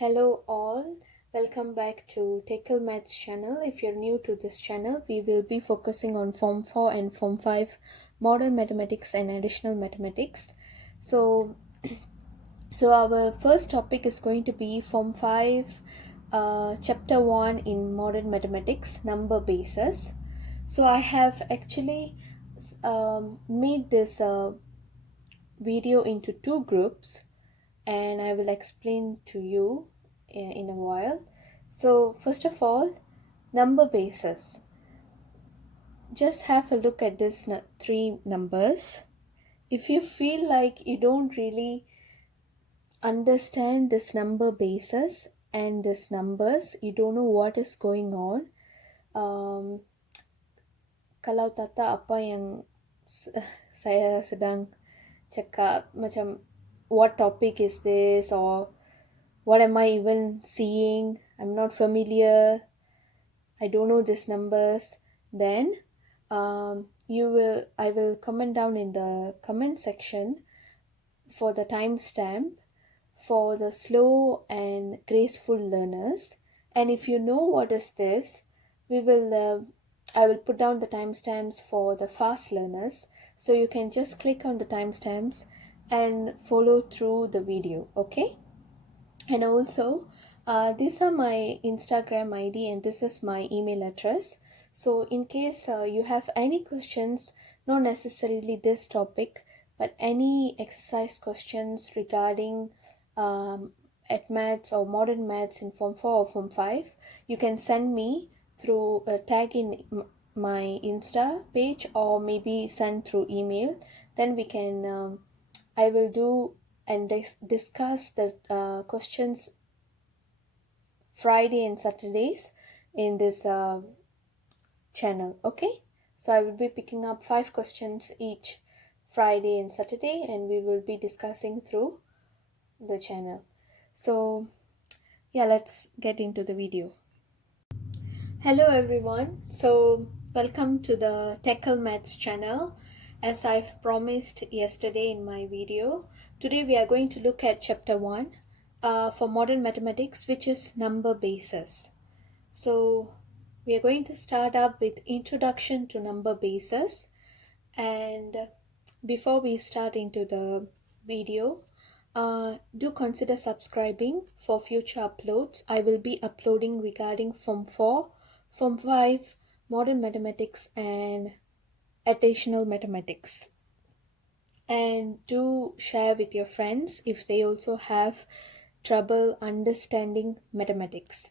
Hello all, welcome back to Tackle Maths channel. If you're new to this channel, we will be focusing on Form 4 and Form 5 modern mathematics and additional mathematics. So, our first topic is going to be Form 5 Chapter 1 in modern mathematics, number bases. So I have actually made this video into two groups and I will explain to you in a while. So, first of all, number bases. Just have a look at these three numbers. If you feel like you don't really understand this number bases and this numbers, you don't know what is going on. Kalau tata apa yang saya sedang cakap, macam what topic is this, or what am I even seeing? I'm not familiar. I don't know these numbers. Then I will comment down in the comment section for the timestamp for the slow and graceful learners. And if you know what is this, I will put down the timestamps for the fast learners. So you can just click on the timestamps and follow through the video. Okay. And also, these are my Instagram ID and this is my email address. So in case you have any questions, not necessarily this topic, but any exercise questions regarding at maths or modern maths in Form 4 or Form 5, you can send me through a tag in my Insta page or maybe send through email. Then we can I will do and discuss the questions Friday and Saturdays in this channel. Okay, so I will be picking up 5 questions each Friday and Saturday, and we will be discussing through the channel. So yeah, let's get into the video. Hello everyone, so welcome to the Tackle Maths channel. As I've promised yesterday in my video, today we are going to look at chapter 1 for modern mathematics, which is number bases. So we are going to start up with introduction to number bases, and before we start into the video, do consider subscribing for future uploads. I will be uploading regarding Form 4, Form 5, Modern Mathematics and Additional Mathematics. And do share with your friends if they also have trouble understanding mathematics.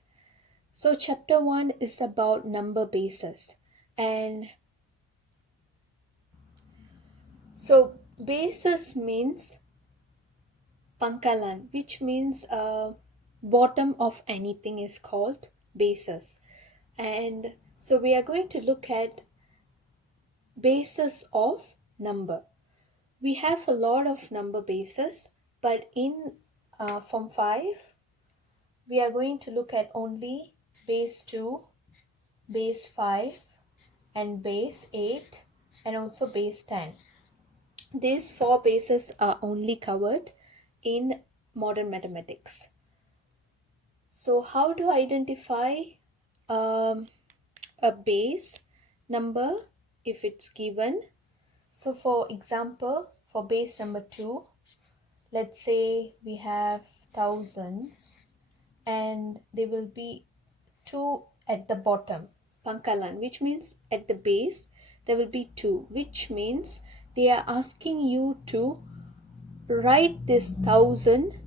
So chapter 1 is about number bases. And so bases means pangkalan, which means bottom of anything is called bases. And so we are going to look at bases of number. We have a lot of number bases, but in Form 5, we are going to look at only base 2, base 5, and base 8, and also base 10. These 4 bases are only covered in modern mathematics. So how to identify a base number if it's given? So for example, for base number 2, let's say we have 1000 and there will be 2 at the bottom, pangkalan, which means at the base there will be 2, which means they are asking you to write this 1000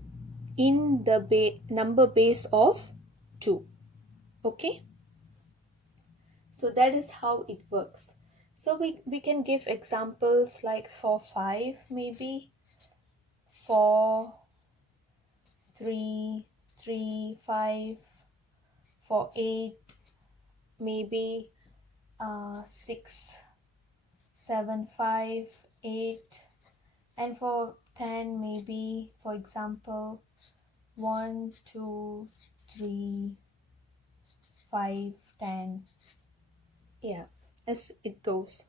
in the number base of 2. Okay, so that is how it works. So we can give examples like for 5 maybe 4 3 3 5, for 8 maybe 6 7 5 8, and for 10 maybe, for example, 1 2 3 5 10. Yeah, as it goes.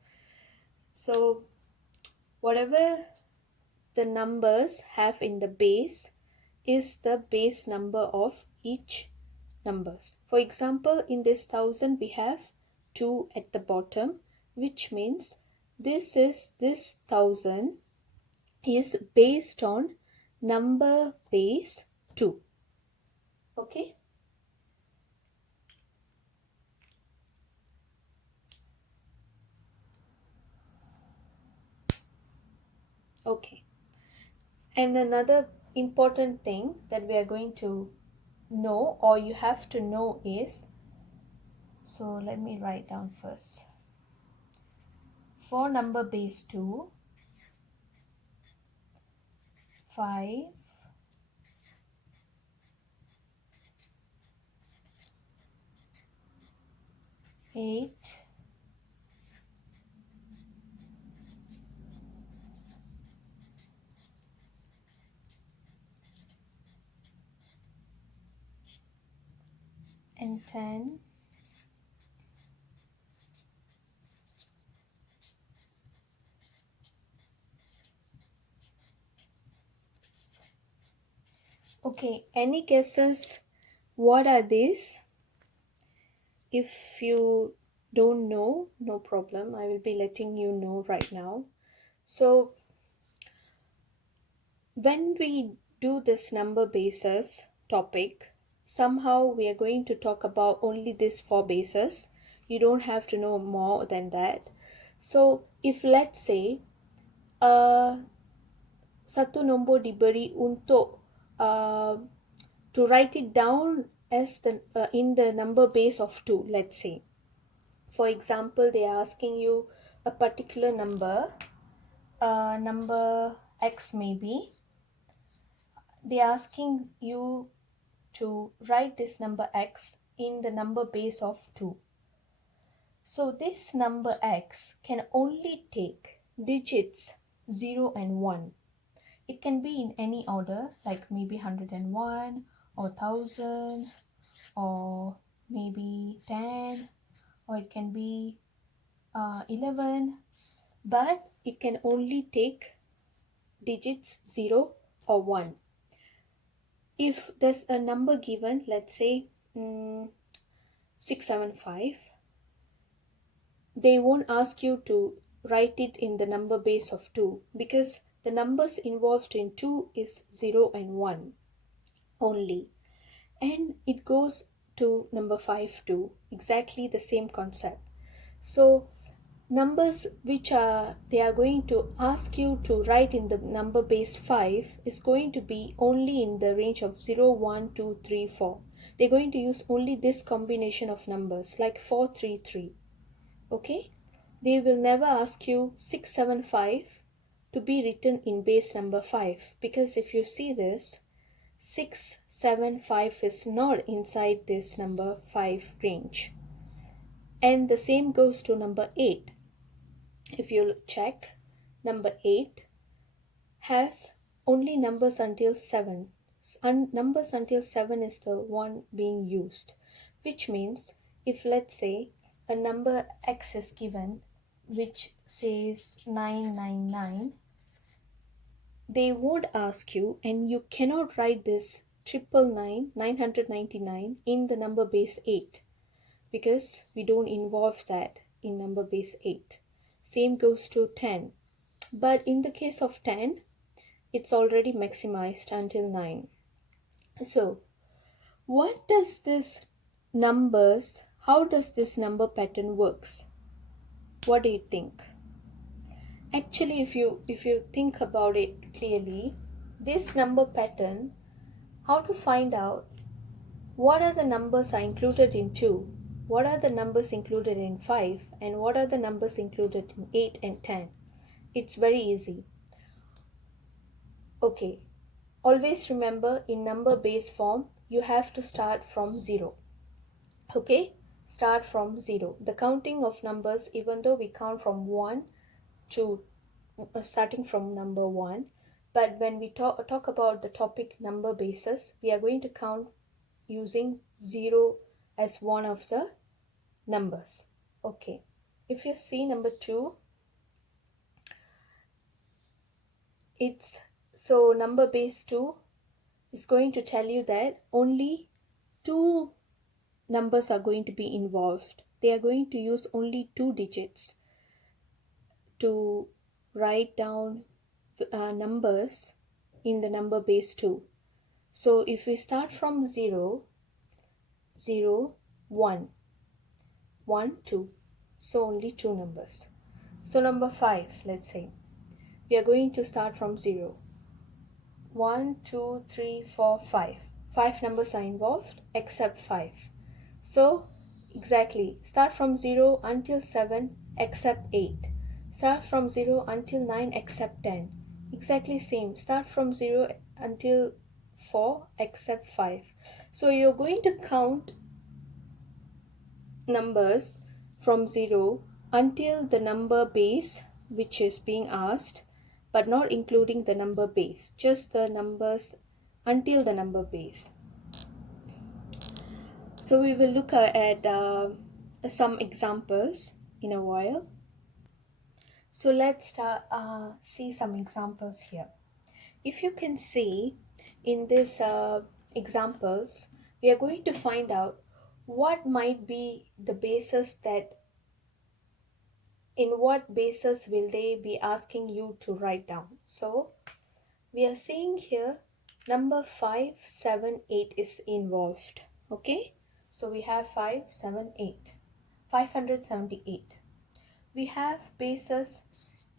So whatever the numbers have in the base, is the base number of each numbers. For example, in this 1000 we have 2 at the bottom, which means this 1000 is based on number base 2. Okay. Okay. And another important thing that we are going to know, or you have to know, is, so let me write down first. For number base 2, 5, 8, 10. Okay, any guesses? What are these? If you don't know, no problem. I will be letting you know right now. So, when we do this number bases topic, somehow we are going to talk about only these 4 bases. You don't have to know more than that. So, if let's say satu nombor diberi untuk to write it down as the in the number base of 2, let's say. For example, they are asking you a particular number, number x maybe. They are asking you to write this number x in the number base of 2. So this number x can only take digits 0 and 1. It can be in any order, like maybe 101 or 1000 or maybe 10, or it can be 11, but it can only take digits 0 or 1. If there's a number given, let's say 675, they won't ask you to write it in the number base of 2, because the numbers involved in 2 is 0 and 1 only. And it goes to number 5 too, exactly the same concept. So numbers which they are going to ask you to write in the number base 5 is going to be only in the range of 0, 1, 2, 3, 4. They're going to use only this combination of numbers, like 433. Okay, they will never ask you 675 to be written in base number 5, because if you see this, 675 is not inside this number 5 range. And the same goes to number 8. If you check, number 8 has only numbers until 7. Numbers until 7 is the one being used, which means if let's say a number x is given which says 999, they won't ask you, and you cannot write this 999 in the number base 8, because we don't involve that in number base 8. Same goes to 10. But in the case of 10, it's already maximized until 9. So, what does this numbers, how does this number pattern works? What do you think? Actually, if you think about it clearly, this number pattern, how to find out what are the numbers are included in 2, what are the numbers included in 5, and what are the numbers included in 8 and 10? It's very easy. Okay, always remember, in number base form, you have to start from 0. Okay, start from 0. The counting of numbers, even though we count from 1 to starting from number 1, but when we talk about the topic number bases, we are going to count using 0 as one of the numbers. Okay, if you see number 2, it's so number base 2, is going to tell you that only two numbers are going to be involved. They are going to use only 2 digits to write down numbers in the number base 2. So if we start from 0, 0, 1, 1, 2, so only 2 numbers. So number 5, let's say, we are going to start from 0. 1, 2, 3, 4, 5. 5 numbers are involved except 5. So exactly, start from 0 until 7 except 8. Start from 0 until 9 except 10. Exactly same. Start from 0 until 4 except 5. So you're going to count numbers from 0 until the number base which is being asked, but not including the number base, just the numbers until the number base. So we will look at some examples in a while. So let's see some examples here. If you can see in these examples, we are going to find out what might be the bases that in what basis will they be asking you to write down. So we are seeing here number 578 is involved. Okay, so we have 578, 578. We have bases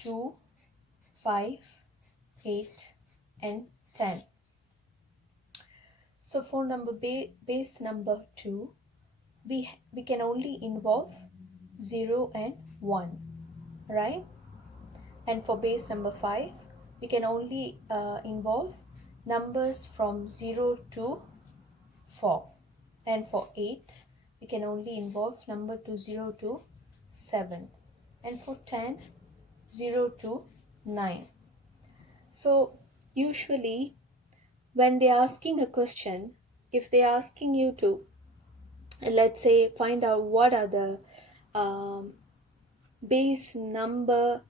2, 5, 8 and 10. So for number base number 2, we can only involve 0 and 1, right? And for base number 5, we can only involve numbers from 0 to 4. And for 8, we can only involve number to 0 to 7. And for 10, 0 to 9. So usually when they're asking a question, if they're asking you to, let's say, find out what are the base number,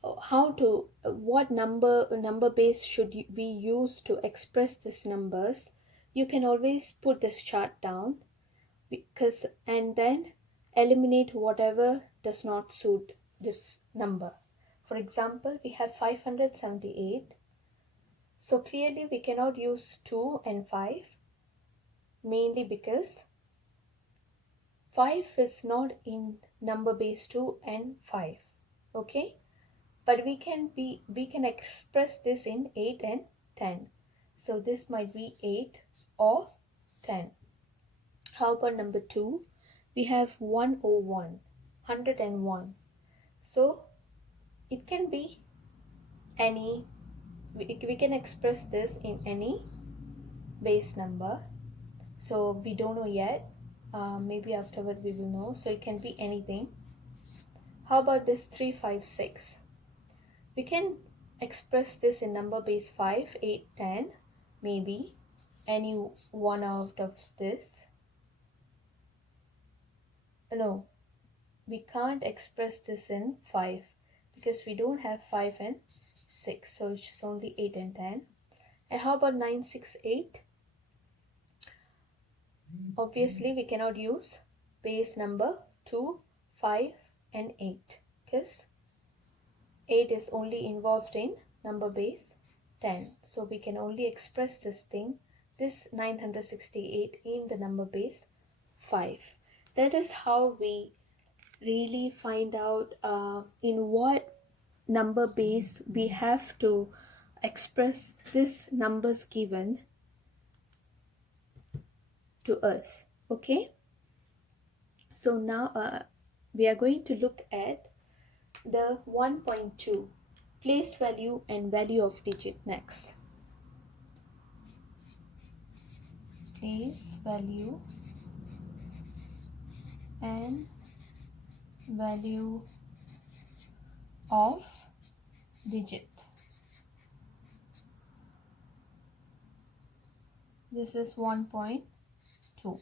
what number base should we use to express these numbers, you can always put this chart down, because and then eliminate whatever does not suit this number. For example, we have 578, so clearly we cannot use 2 and 5, mainly because 5 is not in number base 2 and 5. Okay, but we can express this in 8 and 10. So this might be 8 or 10. How about number 2? We have 101, 101. So it can be any, we can express this in any base number. So we don't know yet. Maybe afterward we will know. So it can be anything. How about this 356? We can express this in number base 5, 8, 10, maybe any one out of this. No, we can't express this in 5 because we don't have 5 and 6, so it's only 8 and 10. And how about 968? Obviously we cannot use base number 2, 5 and 8 because 8 is only involved in number base 10. So we can only express this 968 in the number base 5. That is how we really find out in what number base we have to express this numbers given to us. Okay, so now we are going to look at the 1.2 place value and value of digit next. Place value and value of digit. This is 1.2.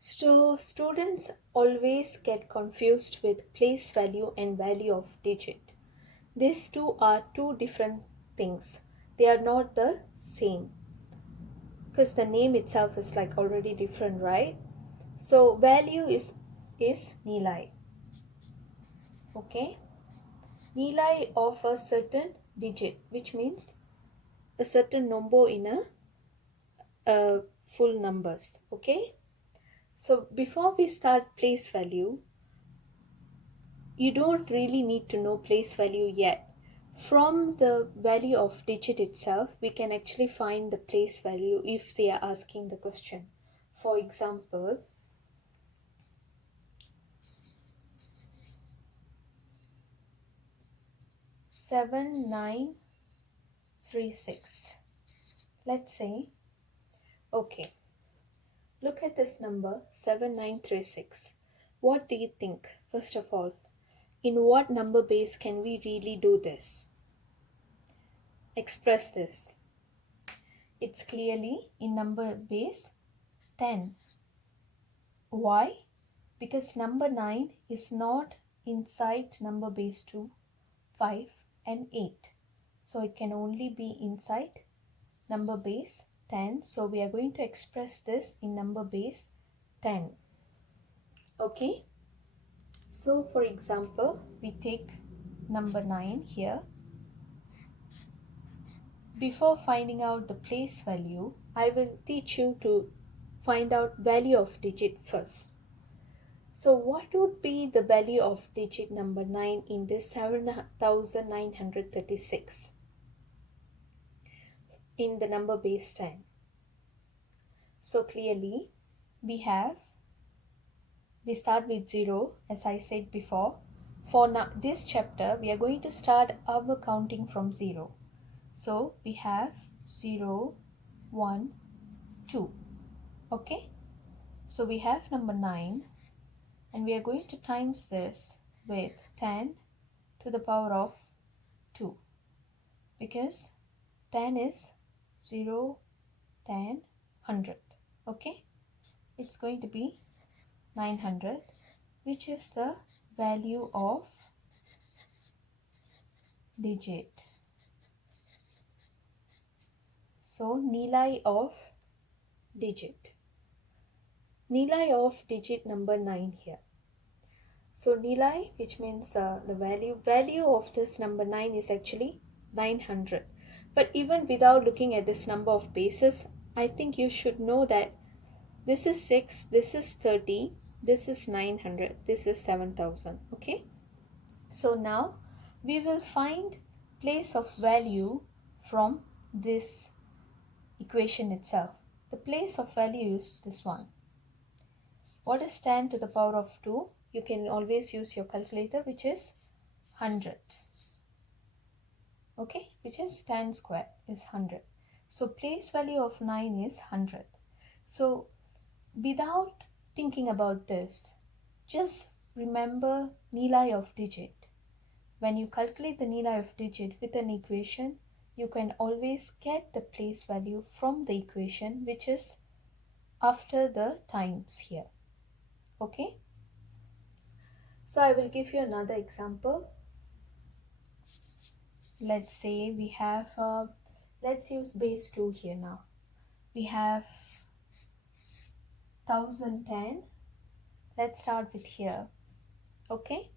So students always get confused with place value and value of digit. These two are two different things. they are not the same, because the name itself is like already different, right? So value is nilai. Okay, nilai of a certain digit, which means a certain number in a full numbers. Okay, so before we start place value, you don't really need to know place value yet. From the value of digit itself, we can actually find the place value if they are asking the question. For example, 7936. Let's say, okay, look at this number 7936. What do you think? First of all, in what number base can we really do this? Express this. It's clearly in number base 10. Why? Because number 9 is not inside number base 2, 5 and 8. So it can only be inside number base 10. So we are going to express this in number base 10. Okay. So for example, we take number 9 here. Before finding out the place value, I will teach you to find out value of digit first. So what would be the value of digit number 9 in this 7936 in the number base 10? So clearly we start with 0, as I said before. For now, this chapter we are going to start our counting from 0. So we have 0, 1, 2. Okay, so we have number 9 and we are going to times this with 10 to the power of 2, because 10 is 0, 10, 100. Okay, it's going to be 900, which is the value of digit. So nilai of digit. Nilai of digit number 9 here. So nilai, which means the value of this number 9 is actually 900. But even without looking at this number of bases, I think you should know that this is 6, this is 30, this is 900, this is 7000. Okay, so now we will find place of value from this equation itself. The place of value is this one. What is 10 to the power of 2? You can always use your calculator, which is 100. Okay, which is 10 squared is 100. So place value of 9 is 100. So without thinking about this, just remember nilai of digit. When you calculate the nilai of digit with an equation, you can always get the place value from the equation, which is after the times here. Okay, so I will give you another example. Let's say we have let's use base 2 here. Now we have 1010. Let's start with here. Okay,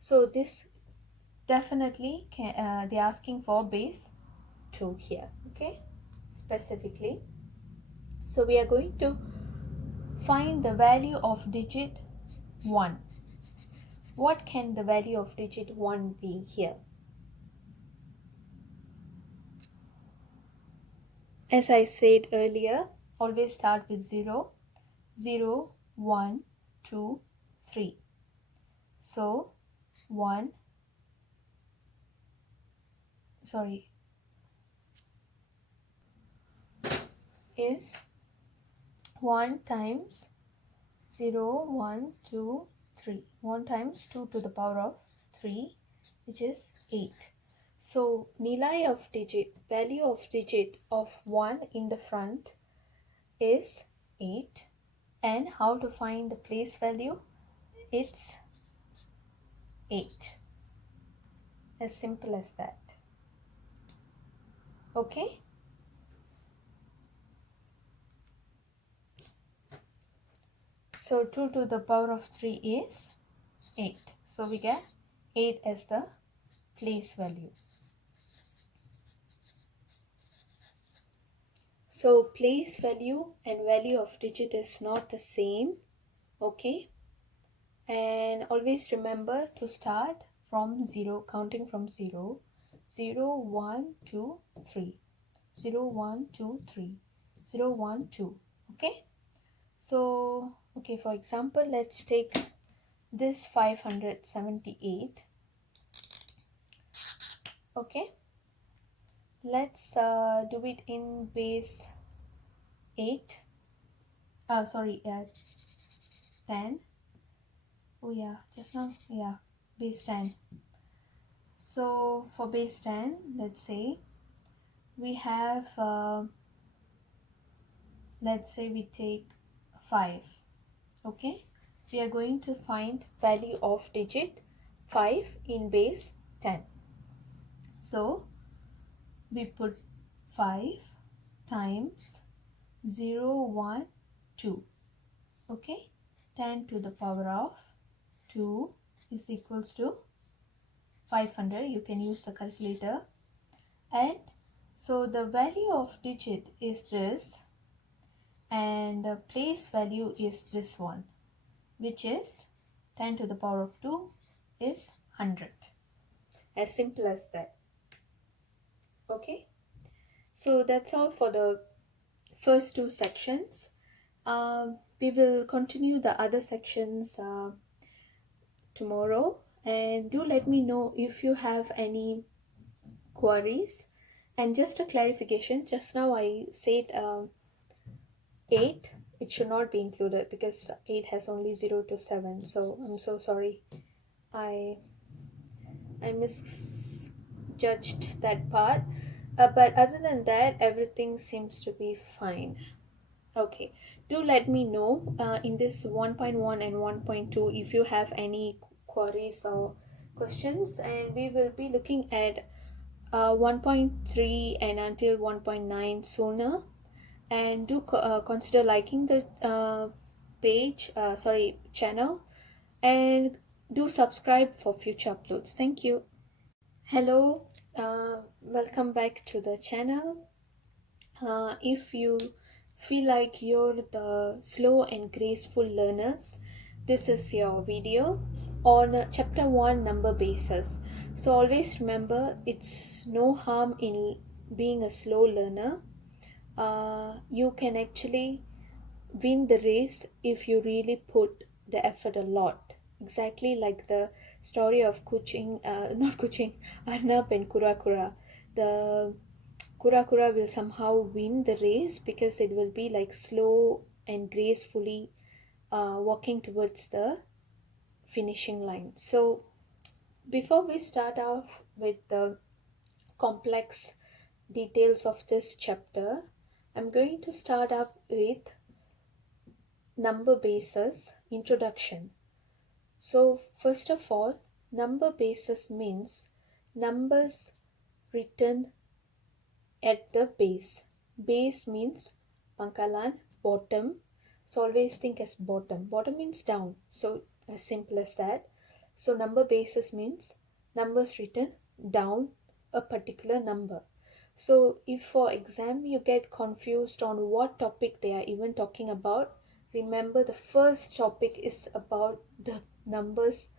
so this definitely they're asking for base 2 here. Okay, specifically, so we are going to find the value of digit 1. What can the value of digit 1 be here? As I said earlier, always start with 0, 0, 1, 2, 3. So 1, is 1 times 0, 1, 2, 3. 1 times 2 to the power of 3, which is 8. So nilai of digit, value of digit of 1 in the front is 8. And how to find the place value? It's 8. As simple as that. Okay, so 2 to the power of 3 is 8. So we get 8 as the place value. So place value and value of digit is not the same. Okay, and always remember to start from 0, counting from 0. 0, 1, 2, 3. 0, 1, 2, 3. 0, 1, 2. Okay, so okay, for example, let's take this 578. Okay, let's do it in base 8. Sorry, 10. Oh yeah, just now, yeah, base 10. So for base 10, let's say we have, let's say we take 5. Okay, we are going to find value of digit 5 in base 10. So we put 5 times 0, 1, 2. Okay, 10 to the power of 2 is equals to 500. You can use the calculator. And so the value of digit is this, and the place value is this one, which is 10 to the power of 2 is 100. As simple as that. Okay, so that's all for the first two sections. We will continue the other sections tomorrow, and do let me know if you have any queries. And just a clarification, just now I said 8, it should not be included because 8 has only 0 to 7. So I'm so sorry, i I misjudged that part, but other than that everything seems to be fine. Okay, do let me know in this 1.1 and 1.2 if you have any queries or questions, and we will be looking at 1.3 and until 1.9 sooner. And do consider liking the channel, and do subscribe for future uploads. Thank you. Hello, welcome back to the channel. If you feel like you're the slow and graceful learners, this is your video on chapter 1, number bases. So always remember, it's no harm in being a slow learner. You can actually win the race if you really put the effort a lot. Exactly like the story of Kuching, not Kuching, Arnab and Kurakura. The Kurakura will somehow win the race because it will be like slow and gracefully walking towards the finishing line. So before we start off with the complex details of this chapter, I'm going to start up with number bases introduction. So first of all, number bases means numbers written at the base. Base means pangkalan, bottom. So always think as bottom. Bottom means down. So as simple as that. So number bases means numbers written down a particular number. So if for exam you get confused on what topic they are even talking about, remember the first topic is about the numbers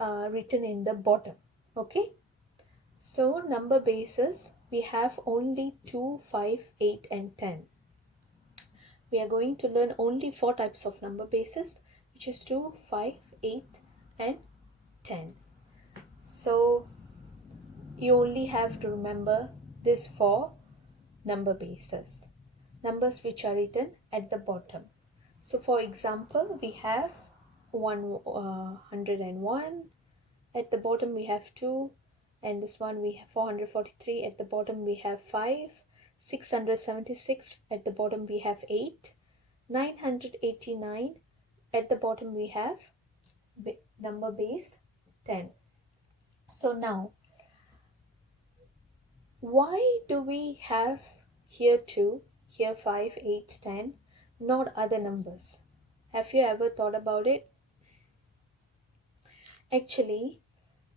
written in the bottom. Okay. So number bases, we have only 2, 5, 8 and 10. We are going to learn only 4 types of number bases, which is 2, 5, 8 and 10. So you only have to remember these 4 number bases, numbers which are written at the bottom. So for example, we have 101. At the bottom we have 2, and this one we have 443. At the bottom we have 5, 676. At the bottom we have 8, 989. At the bottom we have number base 10. So now Why do we have here 2, here 5, 8, 10, not other numbers? Have you ever thought about it? Actually,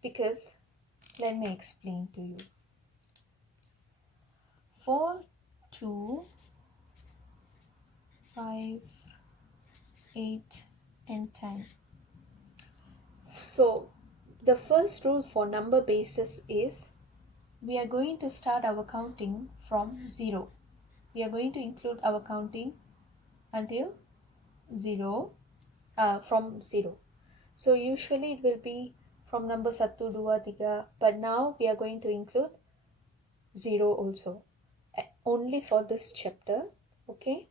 because let me explain to you. 4, 2, 5, 8, and 10. So, the first rule for number bases is we are going to start our counting from 0. We are going to include our counting until 0, from 0. So usually it will be from number 1, 2, 3, but now we are going to include 0 also, only for this chapter. Okay,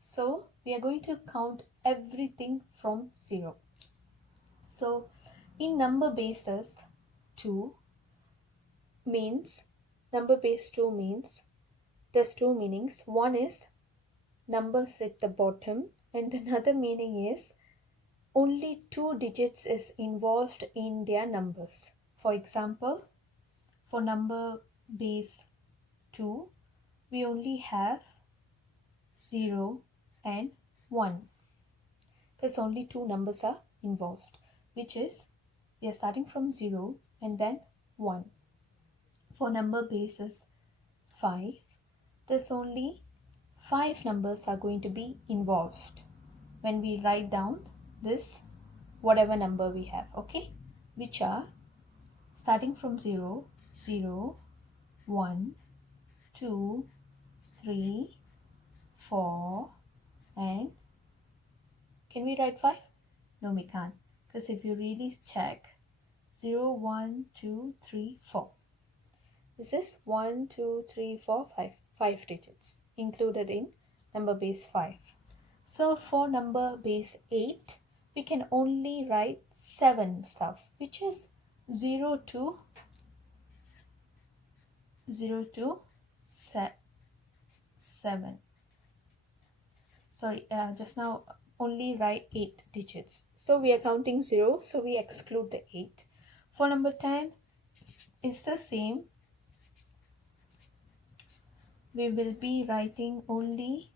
so we are going to count everything from 0. So in number bases 2 means, number base 2 means, there's two meanings. One is numbers at the bottom, and another meaning is only 2 digits is involved in their numbers. For example, for number base 2, we only have 0 and 1, because only 2 numbers are involved, which is we are starting from 0 and then 1. For number bases 5, there's only 5 numbers are going to be involved when we write down this whatever number we have, okay, which are starting from 0, 0, 1, 2, 3, 4, and can we write 5? No, we can't, because if you really check, 0, 1, 2, 3, 4. This is 1, 2, 3, 4, 5. 5 digits included in number base 5. So for number base 8, we can only write 7 stuff, which is 0 to 7. Sorry, just now only write 8 digits. So we are counting 0, so we exclude the 8. For number 10, it's the same. We will be writing only,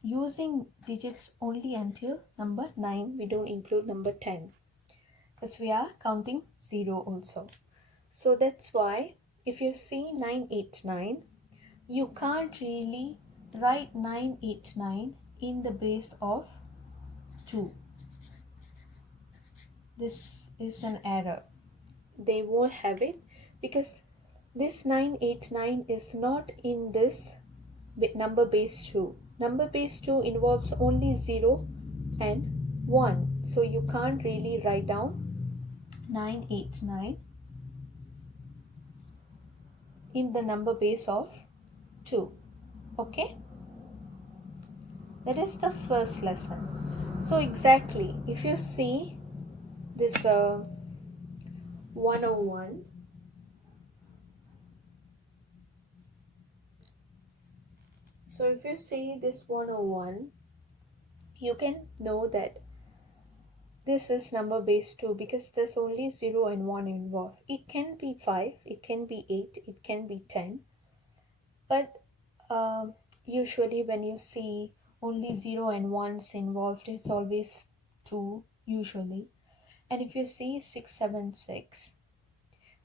using digits only until number 9. We don't include number 10 because we are counting 0 also. So that's why if you see 989, you can't really write 989 in the base of 2. This is an error. They won't have it because this 989 is not in this number base 2. Number base 2 involves only 0 and 1. So you can't really write down 989 in the number base of 2. Okay? That is the first lesson. So exactly, if you see this 101, so if you see this 101, you can know that this is number base 2 because there's only 0 and 1 involved. It can be 5, it can be 8, it can be 10, but usually when you see only 0 and 1's involved, it's always 2 usually. And if you see 676,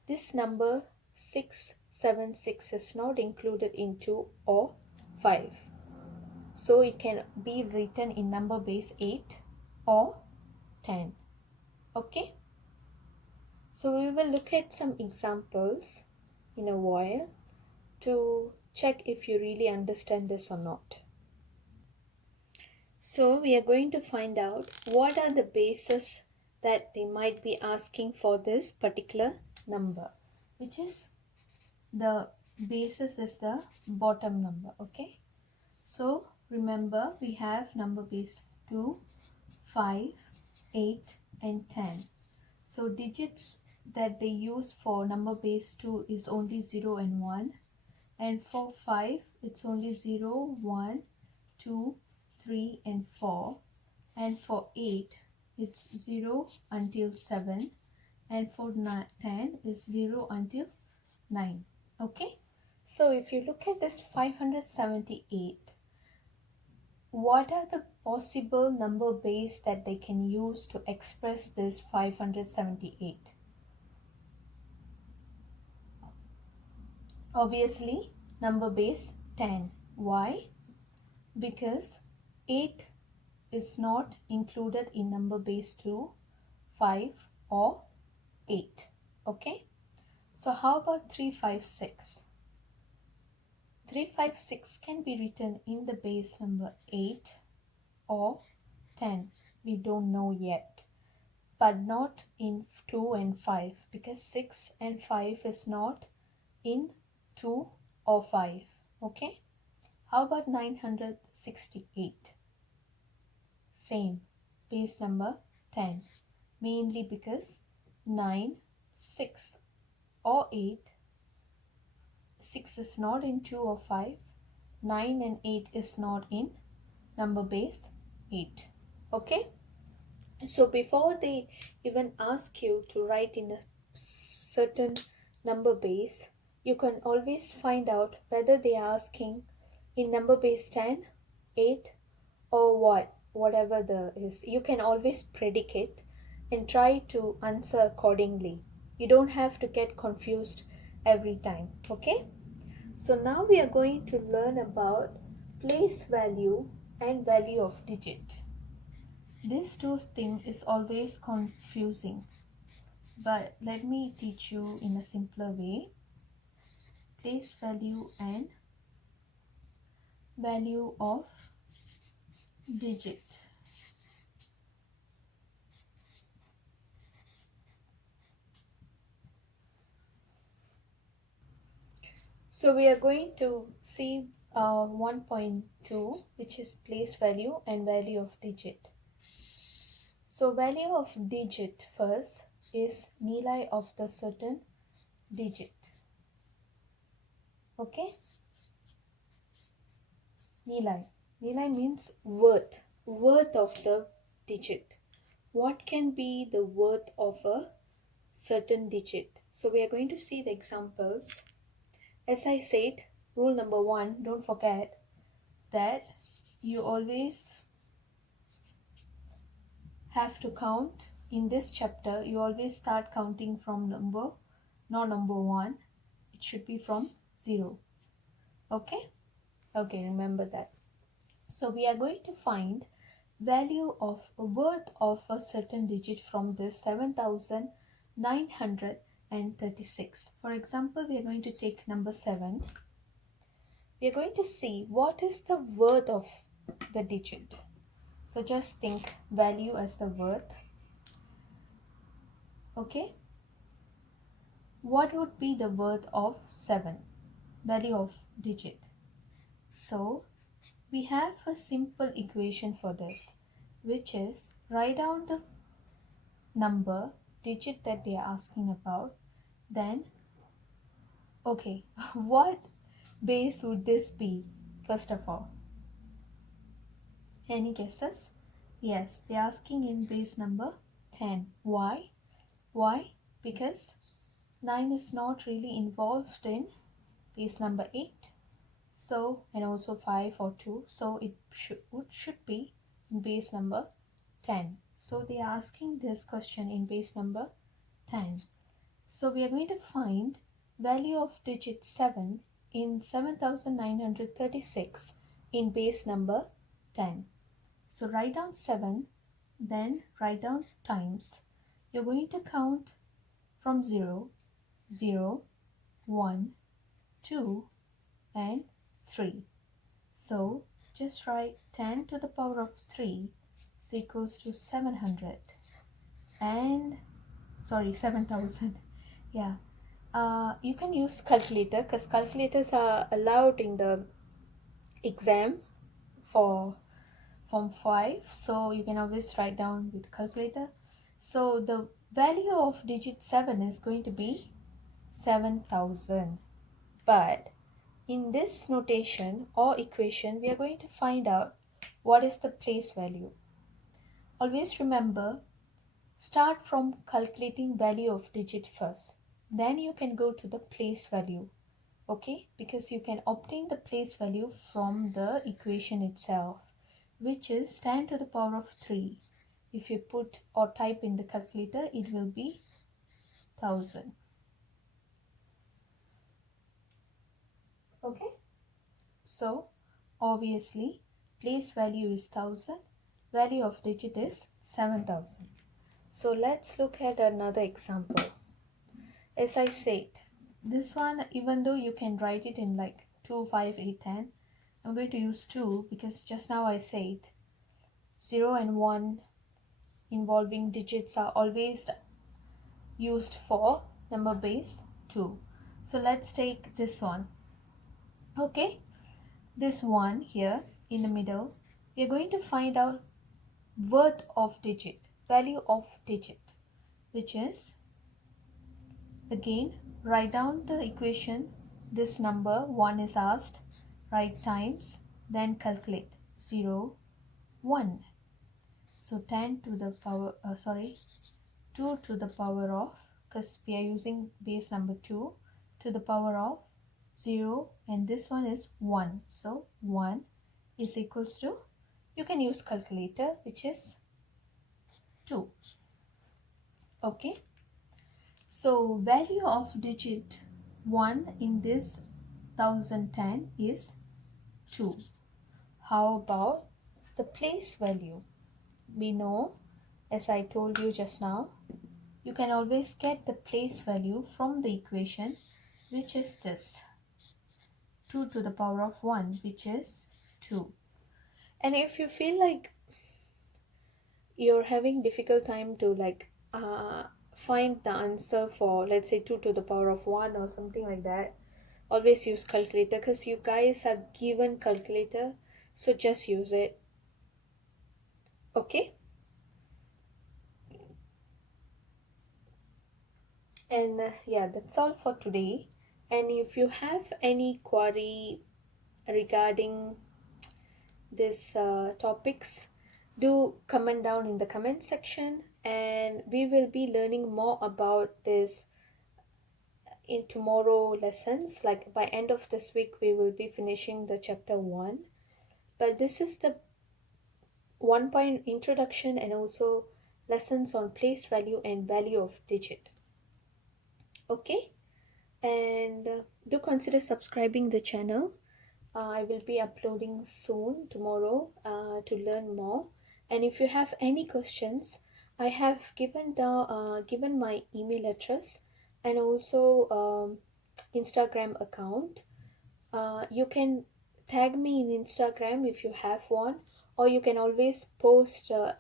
this number 676 is not included in 2 or 5. So it can be written in number base 8 or 10. Okay? So we will look at some examples in a while to check if you really understand this or not. So we are going to find out what are the bases that they might be asking for this particular number, which is the basis is the bottom number. Okay, so remember we have number base 2, 5, 8 and 10. So digits that they use for number base 2 is only 0 and 1, and for 5 it's only 0, 1, 2, 3 and 4, and for 8 it's 0 until 7, and for 10 is 0 until 9. Okay, So if you look at this 578, what are the possible number base that they can use to express this 578? Obviously, number base 10. Why? Because 8 is not included in number base 2, 5 or 8. Okay? So how about 356? 356 can be written in the base number 8 or 10. We don't know yet. But not in 2 and 5, because 6 and 5 is not in 2 or 5. Okay? How about 968? Same, base number 10. Mainly because 9, 6 or 8, 6 is not in 2 or 5, 9 and 8 is not in number base 8. Okay? So before they even ask you to write in a certain number base, you can always find out whether they are asking in number base 10, 8 or whatever the is. You can always predicate and try to answer accordingly. You don't have to get confused every time. Okay? So now we are going to learn about place value and value of digit. These two things is always confusing, but let me teach you in a simpler way. Place value and value of digit. So we are going to see 1.2, which is place value and value of digit. So value of digit first is nilai of the certain digit. Okay? Nilai. Nilai means worth of the digit. What can be the worth of a certain digit? So we are going to see the examples. As I said, rule number 1, don't forget that you always have to count in this chapter. You always start counting from number, not number 1. It should be from 0. Okay? Okay, remember that. So we are going to find value of worth of a certain digit from this 7,936. For example, we are going to take number 7. We are going to see what is the worth of the digit. So just think value as the worth. Okay. What would be the worth of 7? Value of digit. So we have a simple equation for this, which is write down the number digit that they are asking about. Then okay, what base would this be? First of all, any guesses? Yes, they're asking in base number 10. Why? Because 9 is not really involved in base number 8. So, and also 5 or 2. So it should be in base number 10. So they are asking this question in base number 10. So we are going to find value of digit 7 in 7,936 in base number 10. So write down 7, then write down times. You're going to count from 0, 0, 1, 2 and 3. So just write 10 to the power of 3 is equals to 700 and 7,000. Yeah. You can use calculator because calculators are allowed in the exam for form 5, so you can always write down with calculator. So the value of digit 7 is going to be 7,000, but in this notation or equation we are going to find out what is the place value. Always remember, start from calculating value of digit first, then you can go to the place value. okay, because you can obtain the place value from the equation itself, which is 10 to the power of 3. If you put or type in the calculator, it will be 1000. Okay, so obviously place value is 1000, value of digit is 7000. So let's look at another example. As I said, this one, even though you can write it in like 2, 5, 8, 10, I'm going to use 2 because just now I said 0 and 1 involving digits are always used for number base 2. So let's take this one. Okay, this one here in the middle, we are going to find out worth of digit, value of digit, which is, again, write down the equation. This number 1 is asked, write times, then calculate 0, 1. So 10 to the power, 2 to the power of, because we are using base number 2, to the power of 0, and this one is 1. So 1 is equals to, you can use calculator, which is 2. Okay. So value of digit 1 in this 1010 is 2. How about the place value? We know, as I told you just now, you can always get the place value from the equation, which is this 2 to the power of 1, which is 2. And if you feel like you're having difficult time to find the answer for, let's say, 2 to the power of 1 or something like that, always use calculator, because you guys are given calculator, so just use it. Okay, and yeah, that's all for today. And if you have any query regarding this topics, do comment down in the comment section, and we will be learning more about this in tomorrow lessons. Like by end of this week we will be finishing the chapter 1, but this is the 1 point introduction and also lessons on place value and value of digit. Okay, and do consider subscribing the channel. I will be uploading soon tomorrow to learn more. And if you have any questions, I have given my email address and also Instagram account. You can tag me in Instagram if you have one, or you can always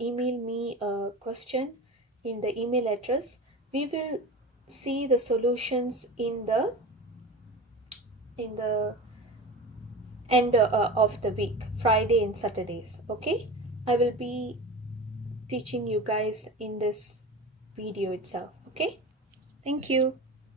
email me a question in the email address. We will see the solutions in the end of the week, Friday and Saturdays. Okay, I will be teaching you guys in this video itself. Okay, thank you.